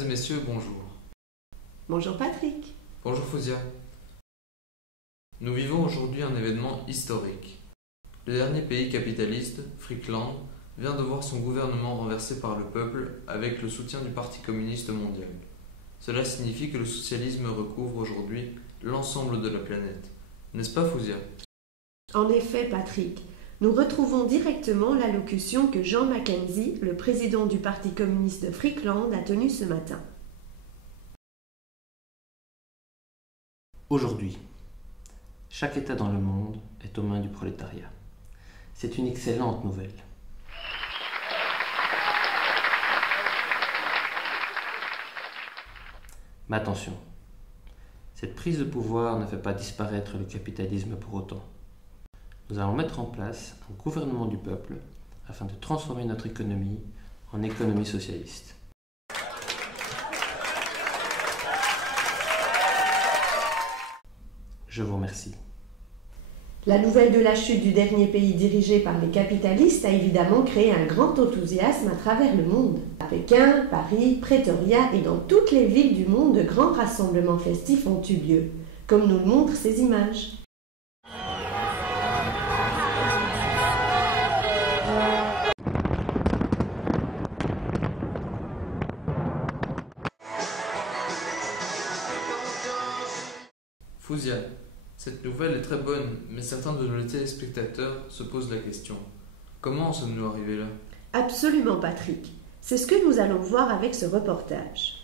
Mesdames et messieurs, bonjour. Bonjour Patrick. Bonjour Fouzia. Nous vivons aujourd'hui un événement historique. Le dernier pays capitaliste, Frickland, vient de voir son gouvernement renversé par le peuple avec le soutien du Parti communiste mondial. Cela signifie que le socialisme recouvre aujourd'hui l'ensemble de la planète. N'est-ce pas Fouzia? En effet Patrick, nous retrouvons directement l'allocution que Jean Mackenzie, le président du Parti communiste de Frickland, a tenue ce matin. Aujourd'hui, chaque État dans le monde est aux mains du prolétariat. C'est une excellente nouvelle. Mais attention, cette prise de pouvoir ne fait pas disparaître le capitalisme pour autant. Nous allons mettre en place un gouvernement du peuple afin de transformer notre économie en économie socialiste. Je vous remercie. La nouvelle de la chute du dernier pays dirigé par les capitalistes a évidemment créé un grand enthousiasme à travers le monde. À Pékin, Paris, Pretoria et dans toutes les villes du monde, de grands rassemblements festifs ont eu lieu, comme nous le montrent ces images. Fouzia, cette nouvelle est très bonne, mais certains de nos téléspectateurs se posent la question. Comment en sommes-nous arrivés là? Absolument Patrick, c'est ce que nous allons voir avec ce reportage.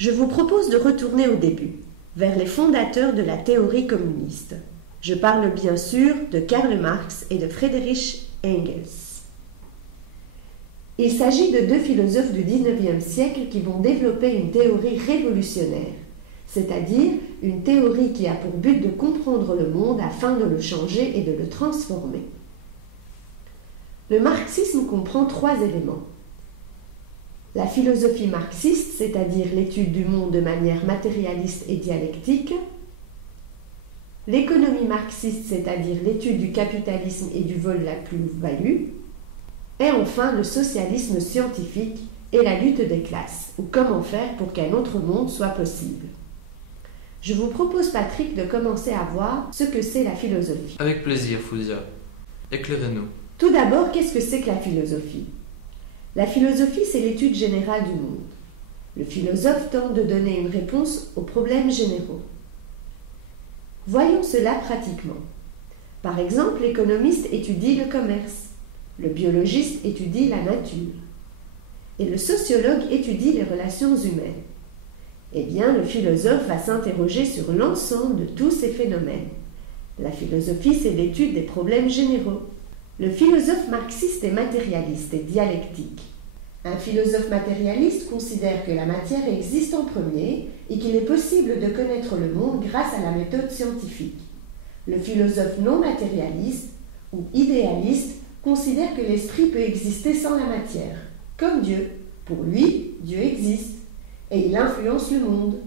Je vous propose de retourner au début, vers les fondateurs de la théorie communiste. Je parle bien sûr de Karl Marx et de Friedrich Engels. Il s'agit de deux philosophes du XIXe siècle qui vont développer une théorie révolutionnaire, c'est-à-dire une théorie qui a pour but de comprendre le monde afin de le changer et de le transformer. Le marxisme comprend trois éléments. La philosophie marxiste, c'est-à-dire l'étude du monde de manière matérialiste et dialectique, l'économie marxiste, c'est-à-dire l'étude du capitalisme et du vol de la plus-value, et enfin le socialisme scientifique et la lutte des classes, ou comment faire pour qu'un autre monde soit possible. Je vous propose, Patrick, de commencer à voir ce que c'est la philosophie. Avec plaisir, Fouzia. Éclairez-nous. Tout d'abord, qu'est-ce que c'est que la philosophie? La philosophie, c'est l'étude générale du monde. Le philosophe tente de donner une réponse aux problèmes généraux. Voyons cela pratiquement. Par exemple, l'économiste étudie le commerce, le biologiste étudie la nature, et le sociologue étudie les relations humaines. Eh bien, le philosophe va s'interroger sur l'ensemble de tous ces phénomènes. La philosophie, c'est l'étude des problèmes généraux. Le philosophe marxiste est matérialiste et dialectique. Un philosophe matérialiste considère que la matière existe en premier et qu'il est possible de connaître le monde grâce à la méthode scientifique. Le philosophe non matérialiste ou idéaliste considère que l'esprit peut exister sans la matière. Comme Dieu, pour lui, Dieu existe et il influence le monde.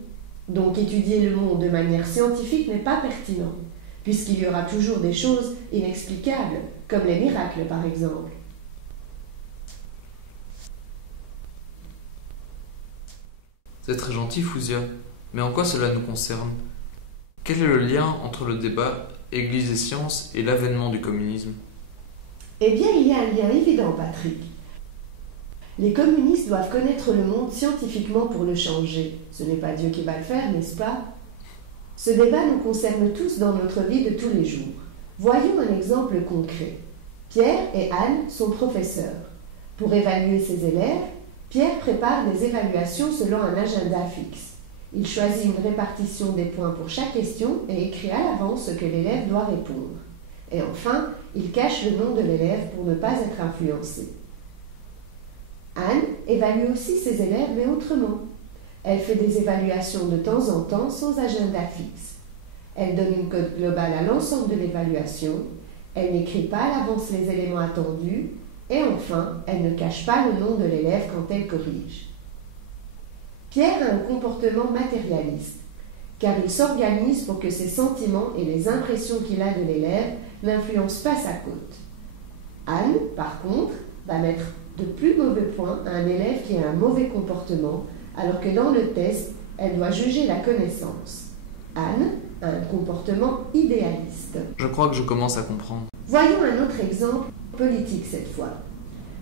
Donc étudier le monde de manière scientifique n'est pas pertinent, puisqu'il y aura toujours des choses inexplicables, comme les miracles par exemple. C'est très gentil, Fouzia, mais en quoi cela nous concerne? Quel est le lien entre le débat Église et science et l'avènement du communisme? Eh bien, il y a un lien évident, Patrick. Les communistes doivent connaître le monde scientifiquement pour le changer. Ce n'est pas Dieu qui va le faire, n'est-ce pas? Ce débat nous concerne tous dans notre vie de tous les jours. Voyons un exemple concret. Pierre et Anne sont professeurs. Pour évaluer ses élèves, Pierre prépare des évaluations selon un agenda fixe. Il choisit une répartition des points pour chaque question et écrit à l'avance ce que l'élève doit répondre. Et enfin, il cache le nom de l'élève pour ne pas être influencé. Anne évalue aussi ses élèves, mais autrement. Elle fait des évaluations de temps en temps sans agenda fixe. Elle donne une cote globale à l'ensemble de l'évaluation. Elle n'écrit pas à l'avance les éléments attendus. Et enfin, elle ne cache pas le nom de l'élève quand elle corrige. Pierre a un comportement matérialiste, car il s'organise pour que ses sentiments et les impressions qu'il a de l'élève n'influencent pas sa cote. Anne, par contre, va mettre de plus mauvais points à un élève qui a un mauvais comportement, alors que dans le test, elle doit juger la connaissance. Anne a un comportement idéaliste. Je crois que je commence à comprendre. Voyons un autre exemple politique cette fois.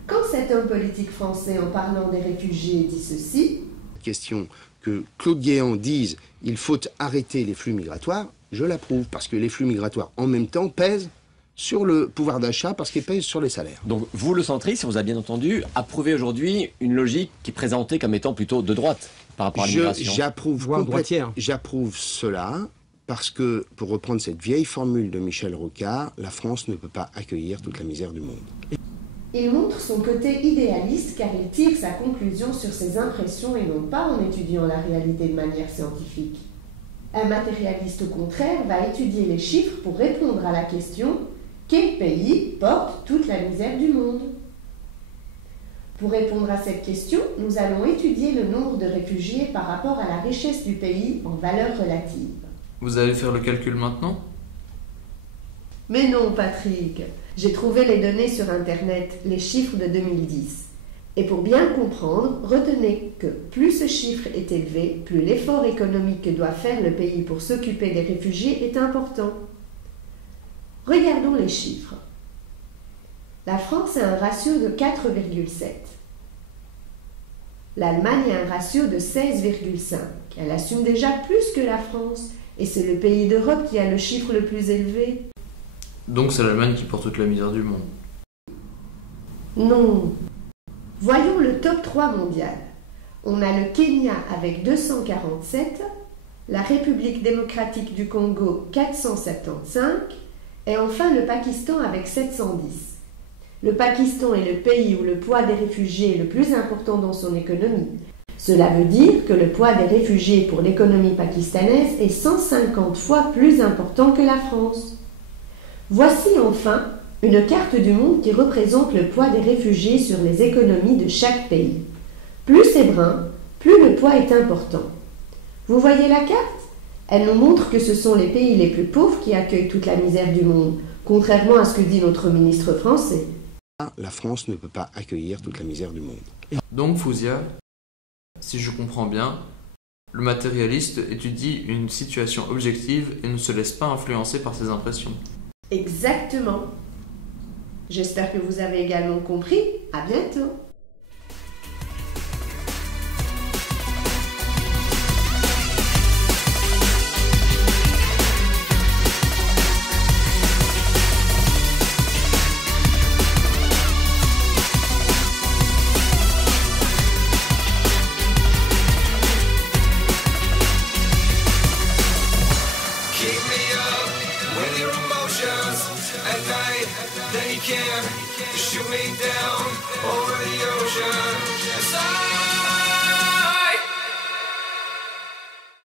Quand cet homme politique français, en parlant des réfugiés, dit ceci... Question que Claude Guéant dise « il faut arrêter les flux migratoires », je l'approuve, parce que les flux migratoires, en même temps, pèsent sur le pouvoir d'achat, parce qu'ils pèsent sur les salaires. Donc vous, le centriste, si vous avez bien entendu, approuvez aujourd'hui une logique qui est présentée comme étant plutôt de droite par rapport à l'immigration. J'approuve cela, parce que, pour reprendre cette vieille formule de Michel Rocard, la France ne peut pas accueillir toute la misère du monde. Il montre son côté idéaliste car il tire sa conclusion sur ses impressions et non pas en étudiant la réalité de manière scientifique. Un matérialiste, au contraire, va étudier les chiffres pour répondre à la question « Quel pays porte toute la misère du monde ?» Pour répondre à cette question, nous allons étudier le nombre de réfugiés par rapport à la richesse du pays en valeur relative. Vous allez faire le calcul maintenant ? Mais non, Patrick. J'ai trouvé les données sur Internet, les chiffres de 2010. Et pour bien comprendre, retenez que plus ce chiffre est élevé, plus l'effort économique que doit faire le pays pour s'occuper des réfugiés est important. Regardons les chiffres. La France a un ratio de 4,7. L'Allemagne a un ratio de 16,5. Elle assume déjà plus que la France, et c'est le pays d'Europe qui a le chiffre le plus élevé. Donc c'est l'Allemagne qui porte toute la misère du monde. Non. Voyons le top 3 mondial. On a le Kenya avec 247, la République démocratique du Congo 475 et enfin le Pakistan avec 710. Le Pakistan est le pays où le poids des réfugiés est le plus important dans son économie. Cela veut dire que le poids des réfugiés pour l'économie pakistanaise est 150 fois plus important que la France. Voici enfin une carte du monde qui représente le poids des réfugiés sur les économies de chaque pays. Plus c'est brun, plus le poids est important. Vous voyez la carte ? Elle nous montre que ce sont les pays les plus pauvres qui accueillent toute la misère du monde, contrairement à ce que dit notre ministre français. La France ne peut pas accueillir toute la misère du monde. Donc Fouzia, si je comprends bien, le matérialiste étudie une situation objective et ne se laisse pas influencer par ses impressions. Exactement. J'espère que vous avez également compris. À bientôt. At night, then you can shoot me down.